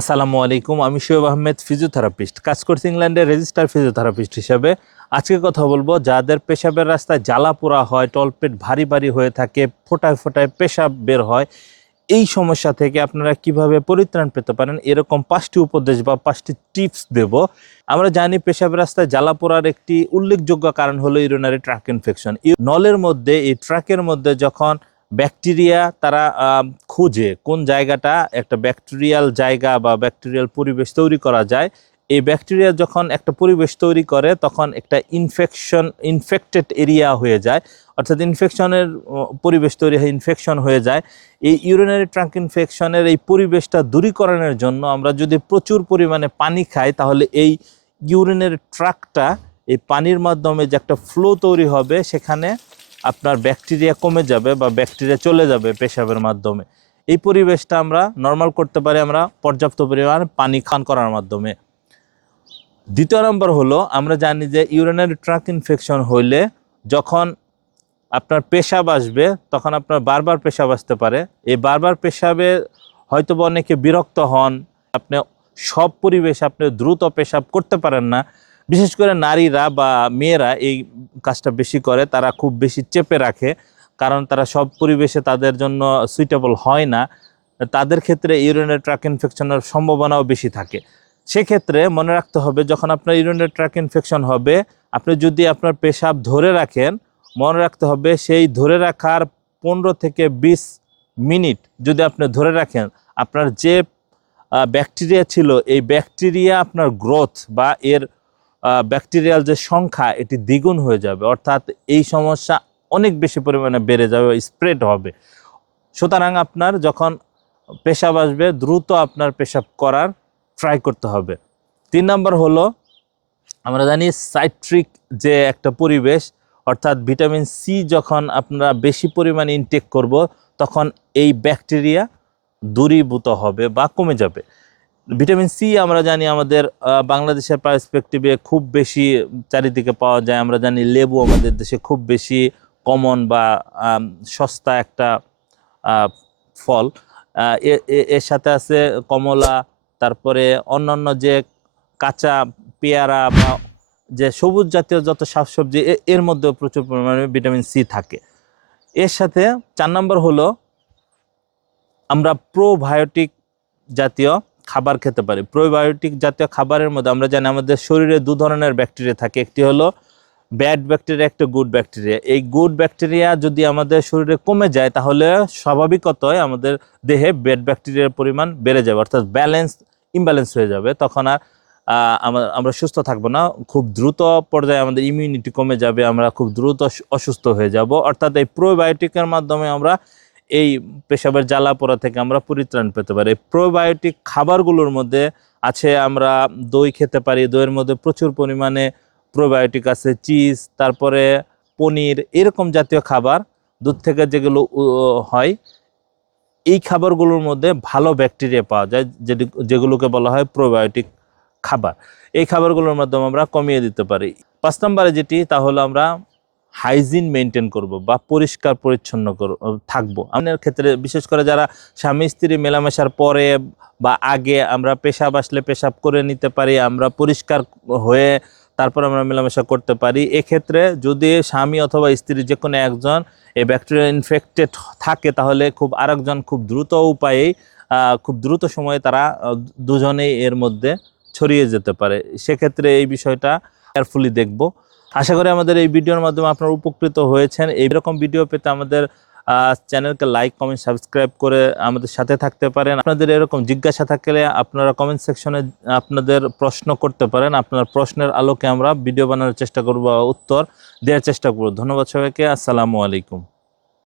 আসসালামু আলাইকুম। আমি শোয়েব আহমেদ, ফিজিওথেরাপিস্ট। কাজ করছি ইংল্যান্ডের রেজিস্টার ফিজিওথেরাপিস্ট হিসেবে। আজকে কথা বলবো যাদের পেশাবের রাস্তায় জ্বালা পোড়া হয়, তলপেট ভারী ভারী হয়ে থাকে, ফোঁটায় ফোঁটায় পেশাব বের হয়, এই সমস্যা থেকে আপনারা কিভাবে পরিত্রাণ পেতে পারেন এরকম 5টি উপদেশ বা 5টি টিপস দেব। আমরা জানি পেশাবের রাস্তায় জ্বালা পোড়ার একটি উল্লেখযোগ্য কারণ হলো ইউরিনারি ট্র্যাক ইনফেকশন। নলের মধ্যে, এই ট্র্যাকের মধ্যে যখন ব্যাকটেরিয়া তারা খুঁজে কোন জায়গাটা একটা ব্যাকটেরিয়াল জায়গা বা ব্যাকটেরিয়াল পরিবেশ তৈরি করা যায়, এই ব্যাকটেরিয়া যখন একটা পরিবেশ তৈরি করে তখন একটা ইনফেক্টেড এরিয়া হয়ে যায়, অর্থাৎ ইনফেকশনের পরিবেশ তৈরি হয়ে ইনফেকশন হয়ে যায়। এই ইউরিনারি ট্র্যাক ইনফেকশনের এই পরিবেশটা দূরীকরণের জন্য আমরা যদি প্রচুর পরিমাণে পানি খাই, তাহলে এই ইউরিনারি ট্র্যাকটা, এই পানির মাধ্যমে যে একটা ফ্লো তৈরি হবে, সেখানে আপনার ব্যাকটেরিয়া কমে যাবে বা ব্যাকটেরিয়া চলে যাবে পেশাবের মাধ্যমে। এই পরিবেশটা আমরা নর্মাল করতে পারি আমরা পর্যাপ্ত পরিমাণ পানি পান করার মাধ্যমে। দ্বিতীয় নম্বর হলো, আমরা জানি যে ইউরিনারি ট্র্যাক ইনফেকশন হইলে যখন আপনার পেশাব আসবে তখন আপনার বারবার পেশাব আসতে পারে। এই বারবার পেশাবে হয়তো অনেকে বিরক্ত হন, আপনি সব পরিবেশে আপনি দ্রুত পেশাব করতে পারেন না। বিশেষ করে নারীরা বা মেয়েরা এই কাজটা বেশি করে, তারা খুব বেশি চেপে রাখে, কারণ তারা সব পরিবেশে তাদের জন্য সুইটেবল হয় না। তাদের ক্ষেত্রে ইউরিনারি ট্র্যাক ইনফেকশনের সম্ভাবনাও বেশি থাকে। সেক্ষেত্রে মনে রাখতে হবে, যখন আপনার ইউরিনারি ট্র্যাক ইনফেকশন হবে, আপনি যদি আপনার পেশাব ধরে রাখেন, মনে রাখতে হবে সেই ধরে রাখার 15 থেকে 20 মিনিট যদি আপনি ধরে রাখেন, আপনার যে ব্যাকটেরিয়া ছিল, এই ব্যাকটেরিয়া আপনার গ্রোথ বা এর ব্যাকটেরিয়াল যে সংখ্যা, এটি দ্বিগুণ হয়ে যাবে, অর্থাৎ এই সমস্যা অনেক বেশি পরিমাণে বেড়ে যাবে, স্প্রেড হবে। সুতরাং আপনার যখন পেশাব আসবে দ্রুত আপনার পেশাব করার ট্রাই করতে হবে। 3 নম্বর হলো, আমরা জানি সাইট্রিক যে একটা পরিবেশ, অর্থাৎ ভিটামিন সি যখন আপনারা বেশি পরিমাণে ইনটেক করব, তখন এই ব্যাকটেরিয়া দূরীভূত হবে বা কমে যাবে। ভিটামিন সি আমরা জানি আমাদের বাংলাদেশের পার্সপেক্টিভে খুব বেশি চারিদিকে পাওয়া যায়। আমরা জানি লেবু আমাদের দেশে খুব বেশি কমন বা সস্তা একটা ফল। এর সাথে আছে কমলা, তারপরে অন্যান্য যে কাঁচা পেয়ারা বা যে সবুজ জাতীয় যত শাকসবজি, এর মধ্যেও প্রচুর পরিমাণে ভিটামিন সি থাকে। এর সাথে 4 নম্বর হলো, আমরা প্রোবায়োটিক জাতীয় খাবার খেতে পারি। প্রোবায়োটিক জাতীয় খাবারের মধ্যে আমরা জানি আমাদের শরীরে 2 ধরনের ব্যাকটেরিয়া থাকে, একটি হলো ব্যাড ব্যাকটেরিয়া, একটা গুড ব্যাকটেরিয়া। এই গুড ব্যাকটেরিয়া যদি আমাদের শরীরে কমে যায়, তাহলে স্বাভাবিকতই আমাদের দেহে ব্যাড ব্যাকটেরিয়ার পরিমাণ বেড়ে যাবে, অর্থাৎ ইমব্যালেন্স হয়ে যাবে। তখন আর আমরা সুস্থ থাকবো না, খুব দ্রুত পর্যায়ে আমাদের ইমিউনিটি কমে যাবে, আমরা খুব দ্রুত অসুস্থ হয়ে যাব। অর্থাৎ এই প্রোবায়োটিকের মাধ্যমে আমরা এই পেশাবের জ্বালা পোড়া থেকে আমরা পরিত্রাণ পেতে পারি। প্রোবায়োটিক খাবারগুলোর মধ্যে আছে, আমরা দই খেতে পারি, দইয়ের মধ্যে প্রচুর পরিমাণে প্রোবায়োটিক আছে, চিজ, তারপরে পনির, এরকম জাতীয় খাবার, দুধ থেকে যেগুলো হয়, এই খাবারগুলোর মধ্যে ভালো ব্যাকটেরিয়া পাওয়া যায়, যেগুলোকে বলা হয় প্রোবায়োটিক খাবার। এই খাবারগুলোর মাধ্যমে আমরা কমিয়ে দিতে পারি। 5 নম্বরে যেটি, তা হলো আমরা হাইজিন মেনটেন করব বা পরিষ্কার পরিচ্ছন্ন থাকবো। আমাদের ক্ষেত্রে বিশেষ করে যারা স্বামী স্ত্রী মেলামেশার পরে বা আগে আমরা পেশাব আসলে পেশাব করে নিতে পারি, আমরা পরিষ্কার হয়ে তারপর আমরা মেলামেশা করতে পারি। এক্ষেত্রে যদি স্বামী অথবা স্ত্রী যে কোনো একজন এই ব্যাকটেরিয়া ইনফেক্টেড থাকে, তাহলে আরেকজন খুব দ্রুত উপায়েই খুব দ্রুত সময়ে তারা দুজনেই এর মধ্যে ছড়িয়ে যেতে পারে। সেক্ষেত্রে এই বিষয়টা কেয়ারফুলি দেখব। আশা করি আমাদের এই ভিডিওর মাধ্যমে আপনারা উপকৃত হয়েছেন। এইরকম ভিডিও পেতে আমাদের চ্যানেলকে লাইক, কমেন্ট, সাবস্ক্রাইব করে আমাদের সাথে থাকতে পারেন। আপনাদের এরকম জিজ্ঞাসা থাকলে আপনারা কমেন্ট সেকশনে আপনাদের প্রশ্ন করতে পারেন। আপনার প্রশ্নের আলোকে আমরা ভিডিও বানানোর চেষ্টা করব, উত্তর দেওয়ার চেষ্টা করব। ধন্যবাদ সবাইকে। আসসালামু আলাইকুম।